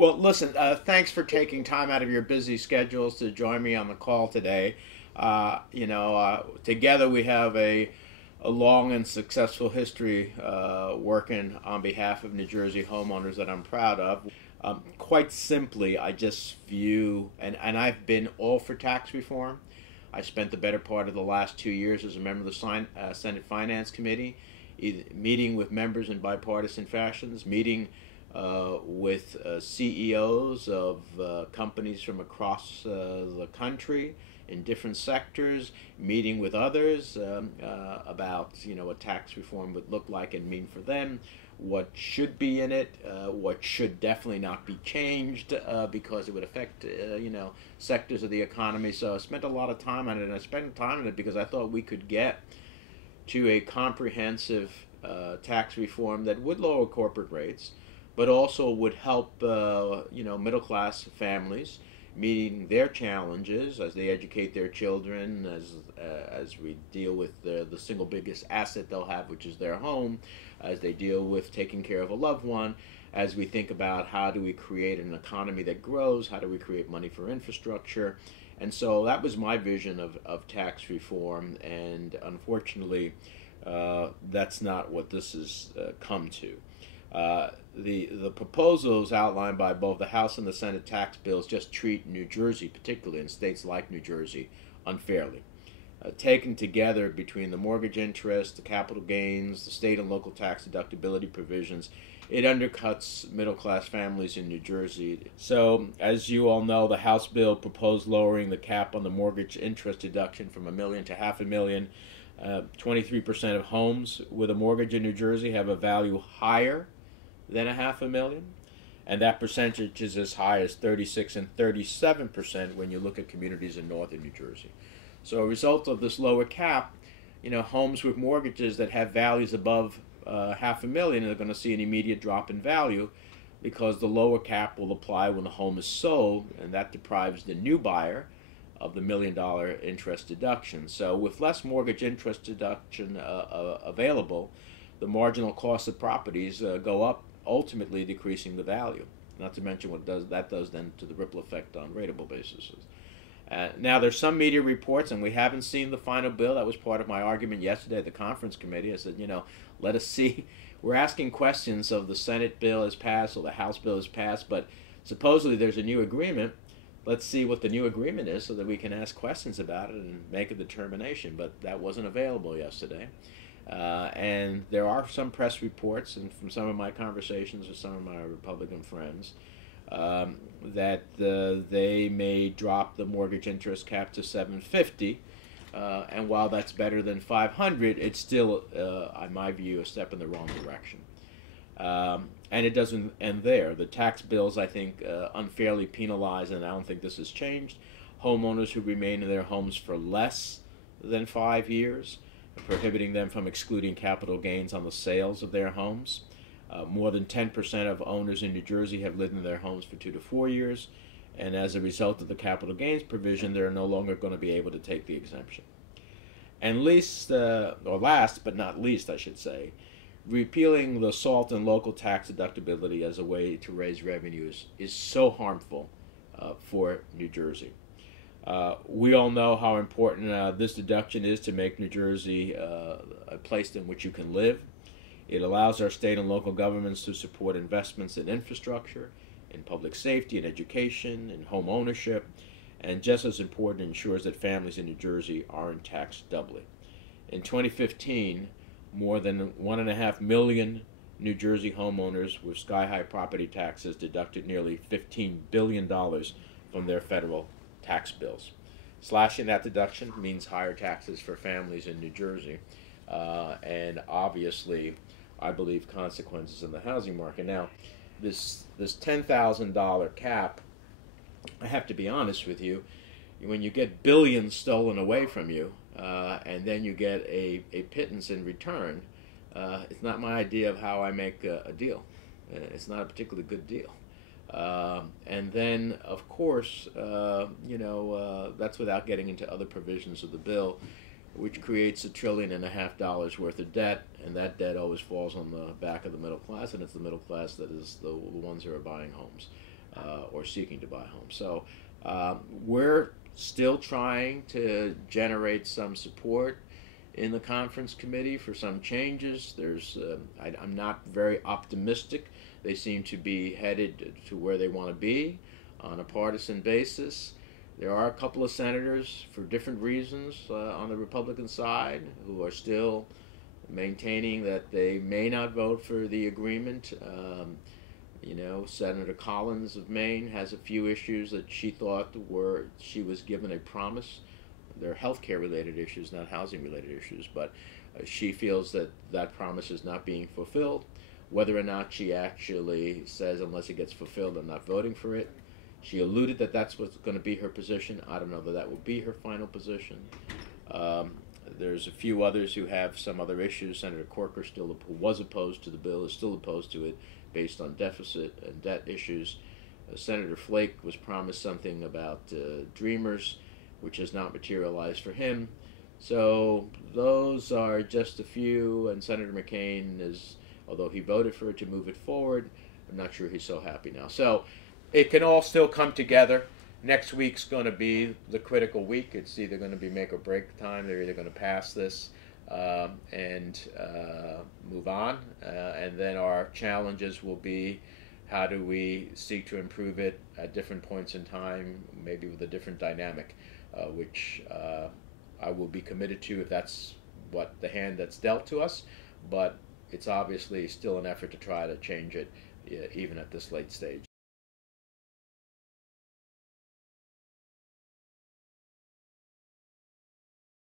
Well, listen, thanks for taking time out of your busy schedules to join me on the call today. Together we have a long and successful history working on behalf of New Jersey homeowners that I'm proud of. Quite simply, I just view, and I've been all for tax reform. I spent the better part of the last 2 years as a member of the Senate Finance Committee, meeting with members in bipartisan fashions, meeting with CEOs of companies from across the country in different sectors, meeting with others about what tax reform would look like and mean for them, what should be in it, what should definitely not be changed because it would affect sectors of the economy. So I spent a lot of time on it, and I spent time on it because I thought we could get to a comprehensive tax reform that would lower corporate rates, but also would help middle class families meeting their challenges as they educate their children, as we deal with the single biggest asset they'll have, which is their home, as they deal with taking care of a loved one, as we think about how do we create an economy that grows, how do we create money for infrastructure. And so that was my vision of tax reform, and unfortunately, that's not what this has come to. The proposals outlined by both the House and the Senate tax bills just treat New Jersey, particularly in states like New Jersey, unfairly. Taken together between the mortgage interest, the capital gains, the state and local tax deductibility provisions, it undercuts middle class families in New Jersey. So, as you all know, the House bill proposed lowering the cap on the mortgage interest deduction from $1 million to half a million. 23% of homes with a mortgage in New Jersey have a value higher than a half a million, and that percentage is as high as 36 and 37% when you look at communities in northern New Jersey. So, a result of this lower cap, homes with mortgages that have values above half a million are going to see an immediate drop in value because the lower cap will apply when the home is sold, and that deprives the new buyer of the $1 million interest deduction. So with less mortgage interest deduction available, the marginal cost of properties go up, ultimately decreasing the value. Not to mention what that does then to the ripple effect on rateable basis. Now there's some media reports, and we haven't seen the final bill. That was part of my argument yesterday at the conference committee. I said, let us see. We're asking questions of the Senate bill has passed or the House bill has passed, but supposedly there's a new agreement. Let's see what the new agreement is so that we can ask questions about it and make a determination. But that wasn't available yesterday. And there are some press reports, and from some of my conversations with some of my Republican friends, that they may drop the mortgage interest cap to $750. And while that's better than $500, it's still, in my view, a step in the wrong direction. And it doesn't end there. The tax bills, I think, unfairly penalize, and I don't think this has changed, homeowners who remain in their homes for less than 5 years, prohibiting them from excluding capital gains on the sales of their homes. More than 10% of owners in New Jersey have lived in their homes for 2 to 4 years, and as a result of the capital gains provision, they're no longer going to be able to take the exemption. And last but not least, I should say, repealing the SALT and local tax deductibility as a way to raise revenues is so harmful for New Jersey. We all know how important this deduction is to make New Jersey a place in which you can live. It allows our state and local governments to support investments in infrastructure, in public safety, in education, in home ownership, and just as important, ensures that families in New Jersey aren't taxed doubly. In 2015, more than 1.5 million New Jersey homeowners with sky-high property taxes deducted nearly $15 billion from their federal tax bills. Slashing that deduction means higher taxes for families in New Jersey, and obviously, I believe, consequences in the housing market. Now, this $10,000 cap, I have to be honest with you, when you get billions stolen away from you, and then you get a pittance in return, it's not my idea of how I make a deal. It's not a particularly good deal. And then, of course, that's without getting into other provisions of the bill, which creates $1.5 trillion worth of debt, and that debt always falls on the back of the middle class, and it's the middle class that is the ones who are buying homes. or seeking to buy homes. So we're still trying to generate some support in the conference committee for some changes. I'm not very optimistic. They seem to be headed to where they want to be on a partisan basis. There are a couple of senators, for different reasons, on the Republican side who are still maintaining that they may not vote for the agreement. Senator Collins of Maine has a few issues that she thought she was given a promise. They're healthcare related issues, not housing related issues, but she feels that that promise is not being fulfilled. Whether or not she actually says, unless it gets fulfilled, I'm not voting for it. She alluded that that's what's going to be her position. I don't know that that will be her final position. There's a few others who have some other issues. Senator Corker, who was opposed to the bill, is still opposed to it based on deficit and debt issues. Senator Flake was promised something about Dreamers, which has not materialized for him. So those are just a few, and Senator McCain is, although he voted for it to move it forward, I'm not sure he's so happy now. So it can all still come together. Next week's going to be the critical week. It's either going to be make or break time. They're either going to pass this and move on, and then our challenges will be, how do we seek to improve it at different points in time, maybe with a different dynamic, which I will be committed to if that's what the hand that's dealt to us. But it's obviously still an effort to try to change it, even at this late stage.